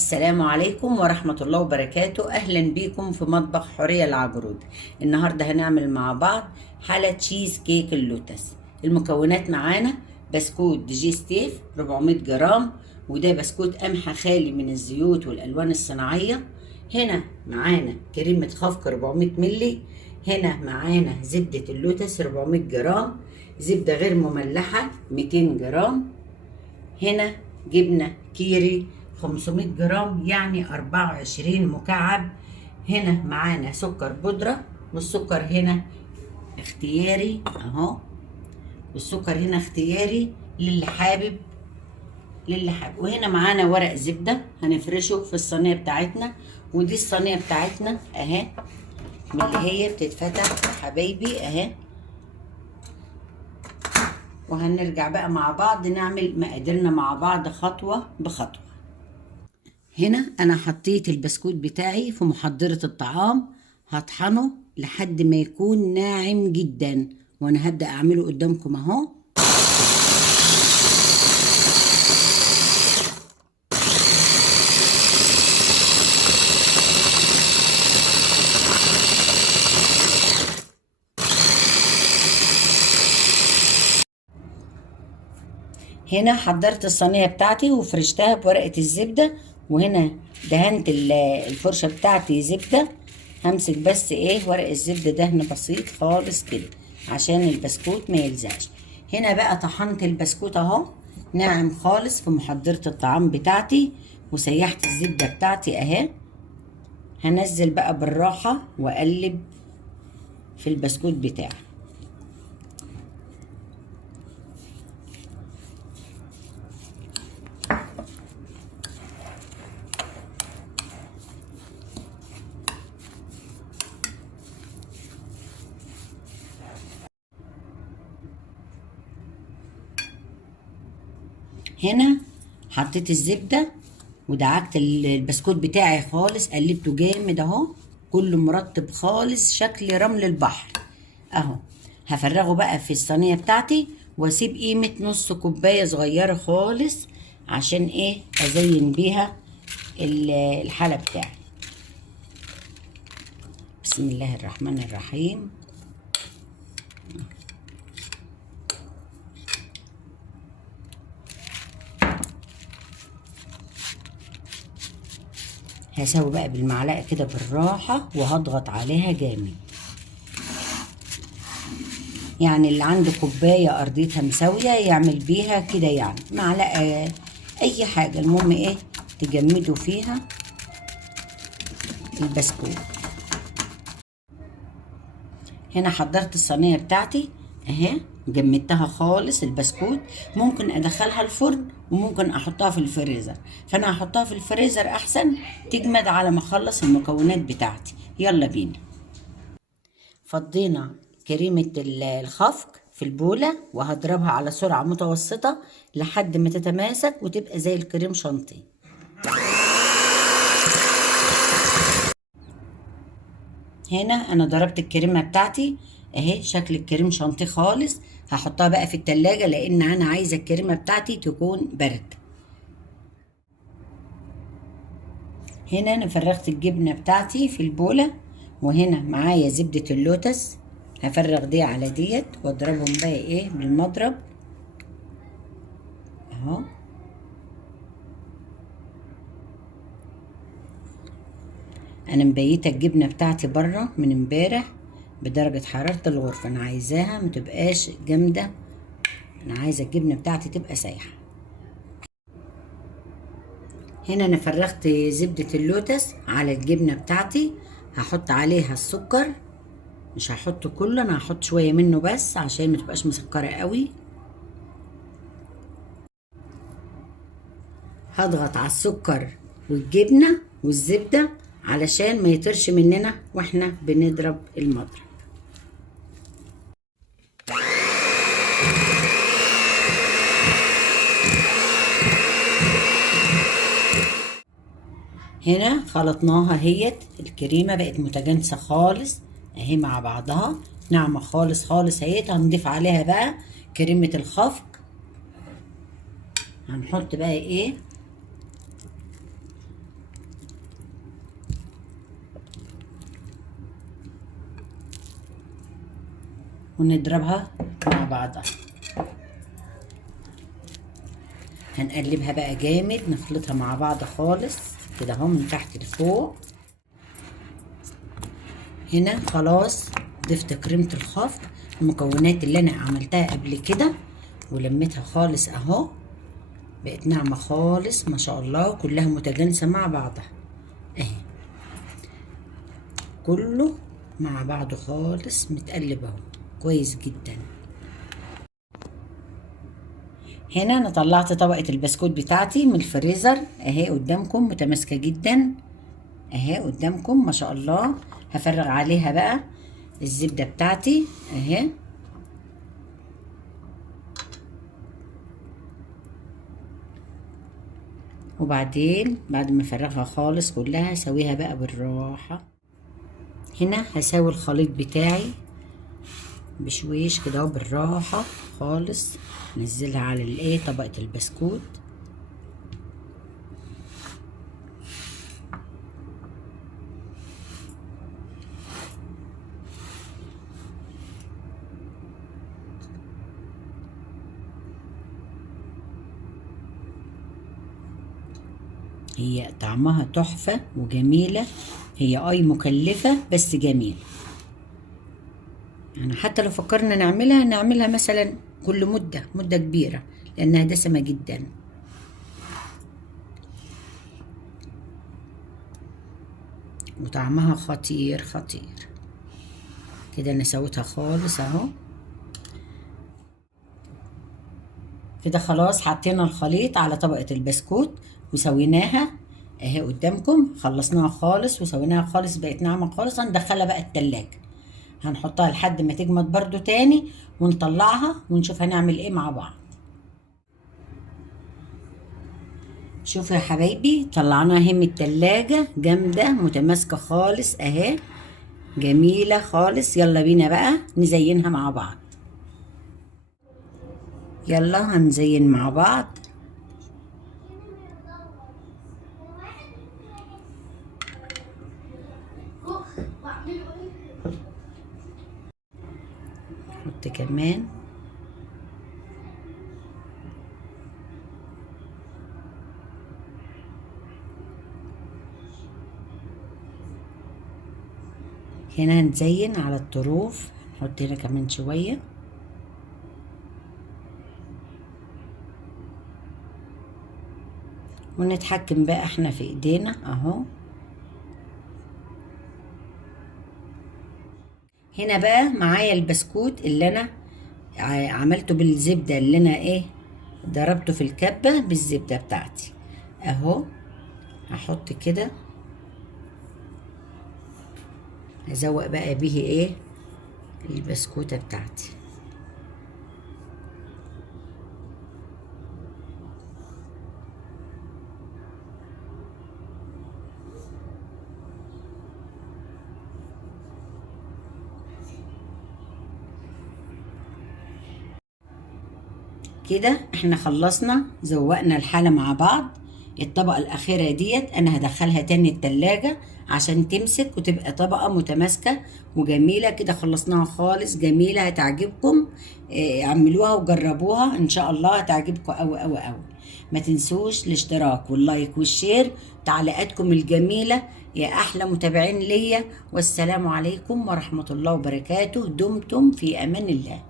السلام عليكم ورحمة الله وبركاته. أهلا بيكم في مطبخ حورية العجرود. النهاردة هنعمل مع بعض حالة تشيز كيك اللوتس. المكونات معانا بسكوت ديجيستيف 400 جرام، وده بسكوت قمح خالي من الزيوت والألوان الصناعية. هنا معانا كريمة خفق 400 ملي. هنا معانا زبدة اللوتس 400 جرام، زبدة غير مملحة 200 جرام. هنا جبنة كيري 500 جرام يعني 24 مكعب. هنا معانا سكر بودرة، والسكر هنا اختياري اهو، والسكر هنا اختياري للي حابب. وهنا معانا ورق زبدة هنفرشه في الصينية بتاعتنا، ودي الصينية بتاعتنا اهي من اللي هي بتتفتح حبايبي اهي. وهنرجع بقى مع بعض نعمل مقاديرنا مع بعض خطوة بخطوة. هنا انا حطيت البسكوت بتاعي في محضرة الطعام، هطحنه لحد ما يكون ناعم جدا، وانا هبدأ اعمله قدامكم اهو. هنا حضرت الصينية بتاعتي وفرشتها بورقة الزبدة، وهنا دهنت الفرشة بتاعتي زبدة. همسك بس ايه ورق الزبدة دهن بسيط خالص كده عشان البسكوت ما يلزقش. هنا بقى طحنت البسكوت اهو ناعم خالص في محضرة الطعام بتاعتي، وسيحت الزبدة بتاعتي اهي. هنزل بقى بالراحة واقلب في البسكوت بتاعي. هنا حطيت الزبدة ودعكت البسكوت بتاعي خالص، قلبته جامد اهو، كله مرطب خالص شكل رمل البحر اهو. هفرغه بقى في الصينية بتاعتي واسيب قيمة نص كوباية صغيرة خالص عشان ايه ازين بيها الحالة بتاعي. بسم الله الرحمن الرحيم. هسوي بقى بالمعلقة كده بالراحة وهضغط عليها جامد، يعني اللي عنده كوباية أرضيتها مساوية يعمل بيها كده، يعني معلقة أي حاجة، المهم إيه تجمدوا فيها البسكوت. هنا حضرت الصينية بتاعتي اهي، جمدتها خالص البسكوت. ممكن ادخلها الفرن وممكن احطها في الفريزر، فانا هحطها في الفريزر احسن تجمد على ما اخلص المكونات بتاعتي. يلا بينا. فضينا كريمة الخفق في البولة وهضربها على سرعة متوسطة لحد ما تتماسك وتبقى زي الكريم شانتيه. هنا انا ضربت الكريمه بتاعتي اهي شكل الكريم شانتيه خالص. هحطها بقى في التلاجة لان انا عايزه الكريمه بتاعتي تكون برد. هنا انا فرغت الجبنه بتاعتي في البوله، وهنا معايا زبده اللوتس. هفرغ دي على ديت واضربهم بقى ايه بالمضرب اهو. انا مبيته الجبنه بتاعتي بره من امبارح بدرجه حراره الغرفه، انا عايزاها متبقاش جامده، انا عايزه الجبنه بتاعتي تبقى سايحه. هنا انا فرغت زبده اللوتس على الجبنه بتاعتي، هحط عليها السكر، مش هحط كله، انا هحط شويه منه بس عشان ما تبقاش مسكره قوي. هضغط على السكر والجبنه والزبده علشان ما يطرش مننا واحنا بنضرب المضرب. هنا خلطناها اهيت، الكريمه بقت متجانسه خالص اهي مع بعضها، ناعمه خالص خالص اهيت. هنضيف عليها بقى كريمه الخفق. هنحط بقى ايه ونضربها مع بعضها. هنقلبها بقى جامد، نخلطها مع بعض خالص كده اهو من تحت لفوق. هنا خلاص ضفت كريمة الخفق، المكونات اللي انا عملتها قبل كده ولميتها خالص اهو، بقت ناعمة خالص ما شاء الله، كلها متجانسة مع بعضها اهي، كله مع بعضه خالص متقلب اهو كويس جدا. هنا انا طلعت طبقة البسكوت بتاعتي من الفريزر اهي قدامكم، متماسكة جدا اهي قدامكم ما شاء الله. هفرغ عليها بقى الزبدة بتاعتي اهي، وبعدين بعد ما افرغها خالص كلها هسويها بقى بالراحة. هنا هساوي الخليط بتاعي بشويش كده بالراحة خالص، نزلها على الايه طبقة البسكوت. هي طعمها تحفة وجميلة، هي مكلفة بس جميلة. يعني حتى لو فكرنا نعملها مثلا كل مدة كبيرة لأنها دسمة جدا. وطعمها خطير خطير. كده أنا سويتها خالص أهو كده خلاص. حطينا الخليط على طبقة البسكوت وسويناها اهي قدامكم، خلصناها خالص وسويناها خالص، بقت ناعمة خالص. هندخلها بقى التلاجة، هنحطها لحد ما تجمد برضو تاني ونطلعها ونشوف هنعمل ايه مع بعض. شوفوا يا حبايبي طلعناها اهي من التلاجة جامدة متماسكة خالص اهي، جميلة خالص. يلا بينا بقى نزينها مع بعض. يلا هنزين مع بعض. نحط كمان هنا، هنزين على الطروف، نحط هنا كمان شوية. ونتحكم بقى احنا في ايدينا اهو. هنا بقى معايا البسكوت اللي انا عملته بالزبدة، اللي انا ايه ضربته في الكبة بالزبدة بتاعتي اهو. هحط كده، ازوق بقى به ايه البسكوتة بتاعتي. كده احنا خلصنا زوقنا الحالة مع بعض. الطبقة الأخيرة ديت أنا هدخلها تاني التلاجة عشان تمسك وتبقى طبقة متماسكة وجميلة كده. خلصناها خالص، جميلة هتعجبكم. اعملوها وجربوها إن شاء الله هتعجبكم أوي أوي أوي. ما تنسوش الاشتراك واللايك والشير، تعليقاتكم الجميلة يا أحلى متابعين ليا. والسلام عليكم ورحمة الله وبركاته. دمتم في أمان الله.